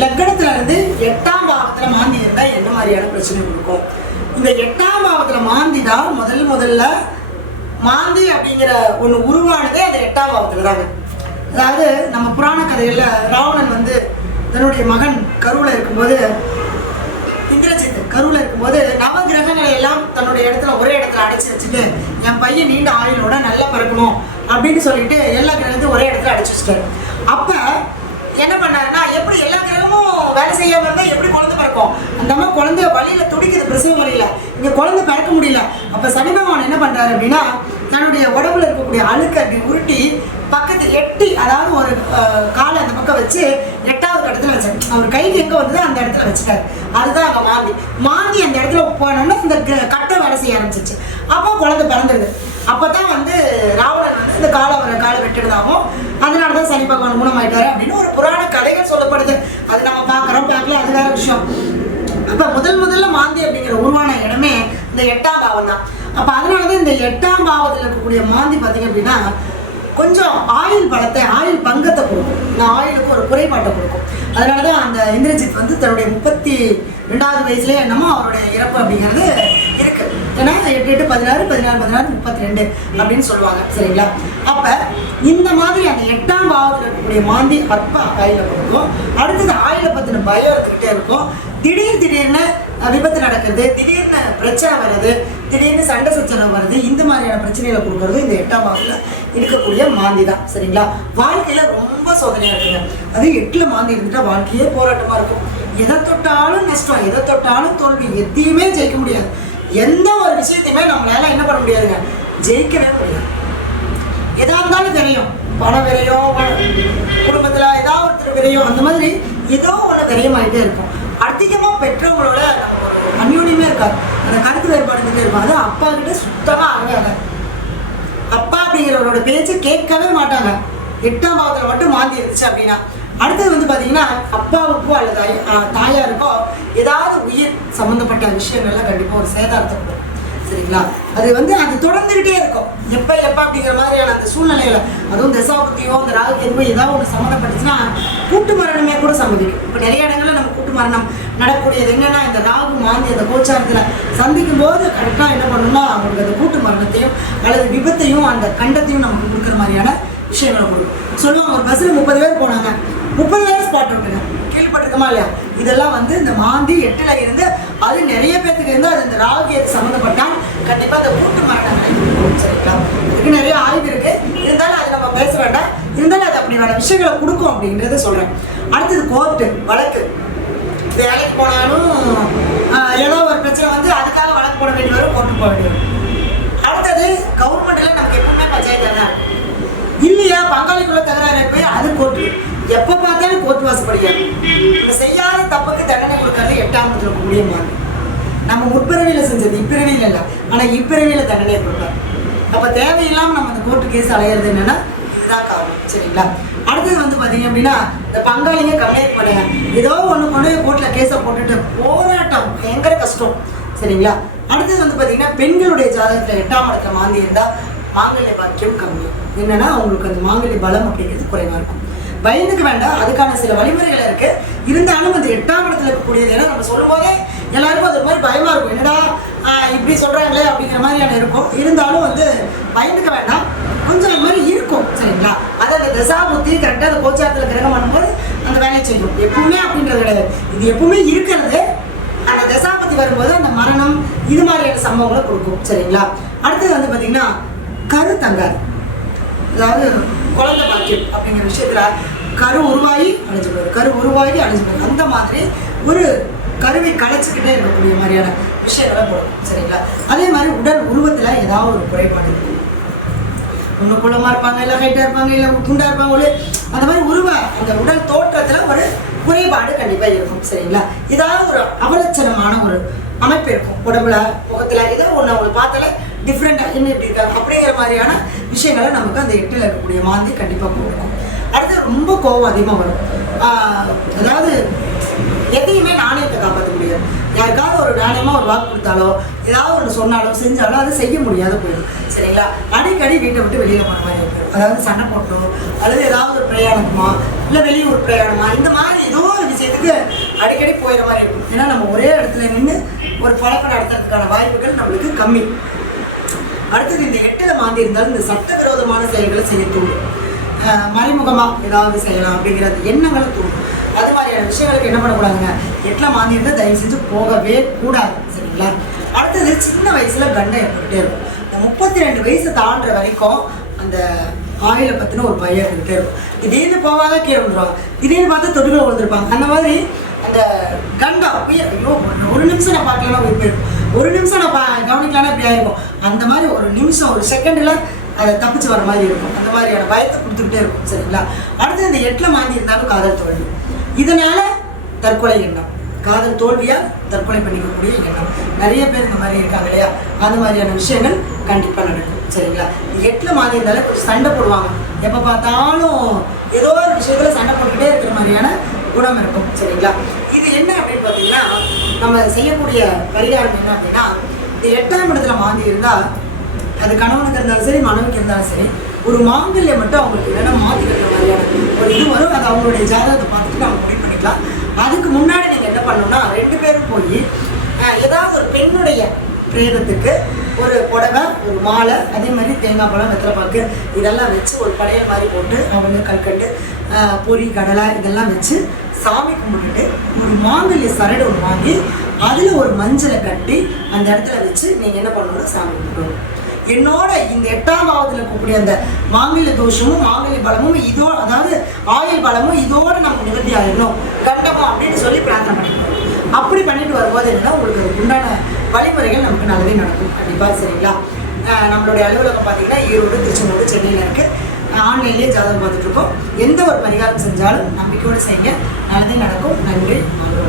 லக்னத்துல இருந்து எட்டாம் பாவத்துல மாந்தி இருந்தா என்ன மாதிரியான பிரச்சனை கொடுக்கும்? இந்த எட்டாம் பாவத்துல மாந்தி தான் முதல் முதல்ல மாந்தி அப்படிங்கிற ஒண்ணு உருவானதே அந்த எட்டாம் பாவத்துல தாங்க அதாவது நம்ம புராண கதைகள்ல ராவணன் வந்து தன்னுடைய மகன் கருவில் இருக்கும்போது இந்திரஜித் கருவில் இருக்கும்போது நவ கிரகங்களை எல்லாம் தன்னுடைய இடத்துல ஒரே இடத்துல அடைச்சி வச்சுட்டு என் பையன் நீண்ட ஆயுளோட நல்லா பிறக்கணும் அப்படின்னு சொல்லிட்டு எல்லா கிரகத்தையும் ஒரே இடத்துல அடைச்சி வச்சிட்டாரு. அப்ப என்ன பண்ண வேலை செய்யாம இருந்தா எப்படி குழந்தை பிறக்கும்? அந்த அம்மா குழந்தை வழியில துடிக்குது பிரசவ வழியில. இங்க குழந்தை பிறக்க முடியல. அப்ப சனி பகவான் என்ன பண்றாரு அப்படின்னா தன்னுடைய உடம்புல இருக்கக்கூடிய அழுக்கு அப்படி உருட்டி பக்கத்து எட்டி அதாவது ஒரு காலை அந்த பக்கம் வச்சு எட்டாவது இடத்துல வச்சார். அவர் கைக்கு எங்கே வந்ததோ அந்த இடத்துல வச்சுட்டாரு. அதுதான் அவங்க மாந்தி மாந்தி அந்த இடத்துல போனோம்னா இந்த க- கட்டை வேலை செய்ய ஆரம்பிச்சிச்சு அப்போ குழந்தை பிறந்துருது. அப்பதான் வந்து ராவணன் வந்து இந்த காலை வர காலை வெட்டுறதாகவும் அதனால தான் சனி பகவான் குணமாயிட்டாரு அப்படின்னு ஒரு புராண கதைகள் சொல்லப்படுது. அது நம்ம பார்க்குறோம் பார்க்கல அது வேற விஷயம். அப்போ முதல் முதல்ல மாந்தி அப்படிங்கிற இந்த எட்டாம் பாவம் தான் அப்ப அதனாலதான் இந்த எட்டாம் பாவத்தில் இருக்கக்கூடிய மாந்தி பார்த்தீங்க அப்படின்னா கொஞ்சம் ஆயில் பலத்தை ஆயில் பங்கத்தை கொடுக்கும். இந்த ஆயிலுக்கு ஒரு குறைபாட்டை கொடுக்கும். அதனால தான் அந்த இந்திரஜித் வந்து தன்னுடைய முப்பத்தி ரெண்டாவது வயசுலேயே என்னமோ அவருடைய இறப்பு அப்படிங்கிறது இருக்கு. ஏன்னா எட்டு எட்டு பதினாறு பதினாறு பதினாறு முப்பத்தி ரெண்டு அப்படின்னு சொல்லுவாங்க சரிங்களா? அப்ப இந்த மாதிரி அந்த எட்டாம் பாவத்தில் இருக்கக்கூடிய மாந்தி அற்ப ஆயில கொடுக்கும். அடுத்தது ஆயில பத்தின பயம் இருந்துகிட்டே இருக்கும். திடீர் திடீர்னு விபத்து நடக்கிறது திடீர்னு பிரச்சனை வருது திடீர்னு சண்டை சச்சனை வருது இந்த மாதிரியான பிரச்சனைகளை கொடுக்கறது இந்த எட்டாம் பாவத்தில் இருக்கக்கூடிய மாந்தி தான் சரிங்களா? வாழ்க்கையில ரொம்ப சோதனையா இருக்குங்க. அது எட்டுல மாந்தி இருந்துட்டா வாழ்க்கையே போராட்டமா இருக்கும். எதை தொட்டாலும் நஷ்டம் எதை தொட்டாலும் தோல்வி எதையுமே ஜெயிக்க முடியாது. எந்த ஒரு விஷயத்தையுமே நம்மளால என்ன பண்ண முடியாதுங்க. ஜெயிக்கவே முடியாது. எதா இருந்தாலும் தெரியும். பண விரையோ குடும்பத்தில் ஏதாவது ஒருத்தர் விரையோ அந்த மாதிரி ஏதோ ஒன்று ஆகிட்டே இருக்கும். அதிகமாக பெற்றவங்களோட நம்ம இருக்காது. அந்த கருத்து வேறுபாடுகிட்டே இருந்துட்டே இருக்கும். அது அப்பா கிட்ட சுத்தமாக அழகாங்க அப்பா அப்படிங்கிறவரோட பேச்சு கேட்கவே மாட்டாங்க. எட்டாம் பாவத்தில் மட்டும் மாந்தி இருந்துச்சு அப்படின்னா. அடுத்தது வந்து பார்த்தீங்கன்னா அப்பாவுக்கோ அல்லது தாயாருக்கோ ஏதாவது உயிர் சம்மந்தப்பட்ட விஷயங்கள்லாம் கண்டிப்பாக ஒரு சேதாரத்தை கொடுக்கும். சரிங்களா? அது வந்து அது தொடர்ந்துகிட்டே இருக்கும். எப்போ எப்போ அப்படிங்கிற மாதிரியான அந்த சூழ்நிலையில அதுவும் தசாபத்தியோ அந்த ராகு கேதுவோ ஏதாவது ஒன்று சம்மந்தப்பட்டுச்சுன்னா கூட்டு மரணமே கூட சம்மதிக்கும். இப்போ நிறைய இடங்களில் நம்ம கூட்டு மரணம் நடக்கூடியது என்னன்னா இந்த ராகு மாந்தி அந்த கோச்சாரத்தில் சந்திக்கும் போது கரெக்டாக என்ன பண்ணணும்னா அவங்களுக்கு அந்த கூட்டு மரணத்தையும் அல்லது விபத்தையும் அந்த கண்டத்தையும் நமக்கு கொடுக்குற மாதிரியான விஷயங்களை கொடுக்கும். சொல்லுவாங்க ஒரு பஸ்ஸில் முப்பது பேர் போனாங்க. முப்பது பேர் ஸ்பாட் விட்டுங்க கேள்விப்பட்டிருக்கோமா இல்லையா? இதெல்லாம் வந்து இந்த மாந்தி எட்டுல இருந்து அது நிறைய பேர்த்துக்கு இருந்து அது இந்த ராகியத்து சம்மந்தப்பட்டால் கண்டிப்பாக அந்த கூட்டு மரணங்களை சரிங்களா? இதுக்கு நிறைய ஆய்வு இருக்கு. இருந்தாலும் அது நம்ம பேச வேண்டாம். இருந்தாலும் அது அப்படியான விஷயங்களை கொடுக்கும் அப்படின்றத சொல்கிறேன் அடுத்தது கோர்ட்டு வழக்கு. வேலைக்கு போனாலும் ஏதோ ஒரு பிரச்சனை வந்து அதுக்காக வழக்கு போட வேண்டி வரும் கோர்ட்டு போக வேண்டி வரும். கொடுக்கறது இருக்கக்கூடிய மாதிரி நம்ம முற்பிறவியில செஞ்சது இப்பிறவியில் இல்லை. ஆனா இப்பிறவியில தண்டனை கொடுப்பாரு அப்ப தேவையில்லாம நம்ம அந்த கோர்ட்டு கேஸ் அலையிறது என்னன்னா இதுதான் காரணம். சரிங்களா? அடுத்தது வந்து பாத்தீங்க அப்படின்னா இந்த பங்காளிங்க கம்ப்ளைண்ட் பண்ணுங்க ஏதோ ஒண்ணு கொண்டு போய் கோர்ட்ல கேஸை போட்டுட்டு போராட்டம் பயங்கர கஷ்டம். சரிங்களா? அடுத்தது வந்து பாத்தீங்கன்னா பெண்களுடைய ஜாதகத்தில் எட்டாம் இடத்துல மாந்தி இருந்தா மாங்கல்ய பாக்கியம் கம்மி. என்னன்னா அவங்களுக்கு அந்த மாங்கல்ய பலம் அப்படிங்கிறது குறைவா இருக்கும். பயந்துக்க வேண்டாம். அதுக்கான சில வழிமுறைகள் இருக்கு. இருந்தாலும் அந்த எட்டாம் இடத்துல இருக்கக்கூடியது ஏன்னா நம்ம சொல்லும் போதே எல்லாருக்கும் அது ஒரு மாதிரி பயமா இருக்கும். என்னடா இப்படி சொல்றாங்களே அப்படிங்கிற மாதிரியான இருக்கும். இருந்தாலும் வந்து பயந்துக்க வேண்டாம். கொஞ்சம் அது மாதிரி இருக்கும் சரிங்களா? அது அந்த தசா புத்தி கரெக்டாக அந்த கோச்சாரத்தில் கிரகம் பண்ணும்போது அந்த வேலையை செய்யும். எப்பவுமே அப்படின்றது கிடையாது. இது எப்பவுமே இருக்கிறது. அந்த தசாபத்தி வரும்போது அந்த மரணம் இது மாதிரியான சம்பவங்களை கொடுக்கும் சரிங்களா? அடுத்தது வந்து பார்த்தீங்கன்னா கரு தங்காது அதாவது குழந்தை பாக்கியம் அப்படிங்கிற விஷயத்துல கரு உருவாகி அழிஞ்சு போயிடும் கரு உருவாகி அழிஞ்சு போயிடும் அந்த மாதிரி ஒரு கருவை கலைச்சிக்கிட்டே இருக்கக்கூடிய மாதிரியான விஷயங்களை போடும் சரிங்களா? அதே மாதிரி உடல் உருவத்துல ஏதாவது ஒரு குறைபாடு இருக்கும் ஒன்று குளமா இருப்பாங்க இல்லை ஹைட்டாக இருப்பாங்க இல்லை குண்டா இருப்பாங்க ஒரு அந்த மாதிரி உருவ அந்த உடல் தோற்றத்துல ஒரு குறைபாடு கண்டிப்பா இருக்கும். சரிங்களா? ஏதாவது ஒரு அவலட்சணமான ஒரு அமைப்பு இருக்கும். உடம்புல முகத்துல ஏதோ ஒன்று அவங்களை பார்த்தாலே டிஃப்ரெண்ட்டாக இன்னும் இப்படி இருக்காங்க அப்படிங்கிற மாதிரியான விஷயங்களை நமக்கு அந்த எட்டில் இருக்கக்கூடிய மாந்தி கண்டிப்பாக கொடுக்கும். அடுத்து ரொம்ப கோவம் அதிகமாக வரும். அதாவது எதையுமே நாணயத்தை காப்பாற்ற முடியாது. யாருக்காவது ஒரு நாணயமாக ஒரு வாக்கு கொடுத்தாலோ ஏதாவது ஒன்று சொன்னாலும் செஞ்சாலும் அதை செய்ய முடியாத போயிடும். சரிங்களா? அடிக்கடி வீட்டை விட்டு வெளியில் போன மாதிரி இருக்கும் அதாவது சண்டை போட்டோ அல்லது ஏதாவது ஒரு பிரயாணமா இல்லை வெளியூர் பிரயாணமா இந்த மாதிரி ஏதோ ஒரு விஷயத்துக்கு அடிக்கடி போயிடுற மாதிரி இருக்கும் ஏன்னா நம்ம ஒரே இடத்துல நின்று ஒரு பழக்கம் நடத்துறதுக்கான வாய்ப்புகள் நம்மளுக்கு கம்மி. அடுத்தது இந்த எட்டில் மாந்தி இருந்தாலும் இந்த சட்டவிரோதமான செயல்களை செய்ய தூண்டும். மறைமுகமா ஏதாவது செய்யலாம் அப்படிங்கிற எண்ணங்களை தூண்டும். அது மாதிரியான விஷயங்களுக்கு என்ன பண்ணக்கூடாதுங்க எட்டில் மாந்தி இருந்தால் தயவு செஞ்சு போகவே கூடாது சரிங்களா? அடுத்தது சின்ன வயசுல கண்டம் ஏற்பட்டுட்டே இருக்கும். இந்த முப்பத்தி ரெண்டு வயசு தாண்டுற வரைக்கும் அந்த ஆயிலை பற்றின ஒரு பயம் இருந்துகிட்டே இருக்கும். திடீர்னு போவாங்க கீழே விழுந்துருவாங்க. திடீர்னு பார்த்து தொடுகளை விழுந்துருப்பாங்க. அந்த மாதிரி அந்த கண்டம் உயிர் ஐயோ ஒரு- ஒரு நிமிஷம் நான் பார்க்கலாம் உயிர் போயிருக்கும் ஒரு நிமிஷம் நான் பா கவனிக்கலாம்னா இப்படி ஆயிருக்கும். அந்த மாதிரி ஒரு நிமிஷம் ஒரு செகண்டில் அதை தப்பிச்சு வர மாதிரி இருக்கும். அந்த மாதிரியான பயத்தை கொடுத்துக்கிட்டே இருக்கும் சரிங்களா? அடுத்து இந்த எட்டில் மாந்தி இருந்தாலும் காதல் தோல்வி. இதனால தற்கொலை எண்ணம். காதல் தோல்வியாக தற்கொலை பண்ணிக்கக்கூடிய எண்ணம். நிறைய பேர் இந்த மாதிரி இருக்காங்க இல்லையா? அந்த மாதிரியான விஷயங்கள் கண்டிப்பாக நடக்கும் சரிங்களா? எட்டில் மாந்தி இருந்தாலே கொஞ்சம் சண்டை போடுவாங்க. எப்போ பார்த்தாலும் ஏதோ ஒரு விஷயத்தில் சண்டை போட்டுக்கிட்டே இருக்கிற மாதிரியான குணம் இருக்கும் சரிங்களா? இது என்ன அப்படின்னு பார்த்தீங்கன்னா நம்ம செய்யக்கூடிய பரிகாரம் என்ன அப்படின்னா இந்த எட்டாம் இடத்துல மாந்தி இருந்தால் அது கணவனுக்கு இருந்தாலும் சரி மனைவிக்கு இருந்தாலும் சரி ஒரு மாங்கல்யம் மட்டும் அவங்களுக்கு வேணா மாற்றி மாதிரியான ஒரு இது வரும். அது அவங்களுடைய ஜாதகத்தை பார்த்துட்டு நம்ம முடிவு பண்ணிக்கலாம். அதுக்கு முன்னாடி நீங்கள் என்ன பண்ணணும்னா ரெண்டு பேரும் போய் ஏதாவது ஒரு பெண்ணுடைய பிரேதத்துக்கு ஒரு புடவை ஒரு மாலை அதே மாதிரி தேங்காய் பழம் வெத்தலைப்பாக்கு இதெல்லாம் வச்சு ஒரு படையல் மாதிரி போட்டு அவங்க கல்கண்டு அஹ், பொரி கடலை இதெல்லாம் வச்சு சாமி கும்பிட்டுட்டு ஒரு மாங்கல்ய சரடு ஒன்று வாங்கி அதில் ஒரு மஞ்சளை கட்டி அந்த இடத்துல வச்சு நீங்கள் என்ன பண்ணணும்? சாமி கும்பிடணும். என்னோட இந்த எட்டாம் பாவத்தில் அந்த மாங்கல்ய தோஷமும் மாங்கல்ய பலமும் இதோ அதாவது ஆயுள் பலமும் இதோட நம்ம நிவர்த்தி ஆயிடணும். கண்டமா அப்படின்னு சொல்லி பிரார்த்தனை பண்ணிக்கணும் அப்படி பண்ணிட்டு வரும்போது என்னன்னா உங்களுக்கு உண்டான வழிமுறைகள் நமக்கு நல்லதே நடக்கும். கண்டிப்பாக சரிங்களா? நம்மளுடைய அலுவலகம் பார்த்தீங்கன்னா ஈரோடு திருச்செங்கோடு சென்னையில் இருக்குது ஆன்லைன்லேயே ஜாதகம் பார்த்துட்ருக்கோம் எந்த ஒரு பரிகாரம் செஞ்சாலும் நம்பிக்கையோடு செய்யுங்க. நல்லதே நடக்கும். நன்றி. வாழ்க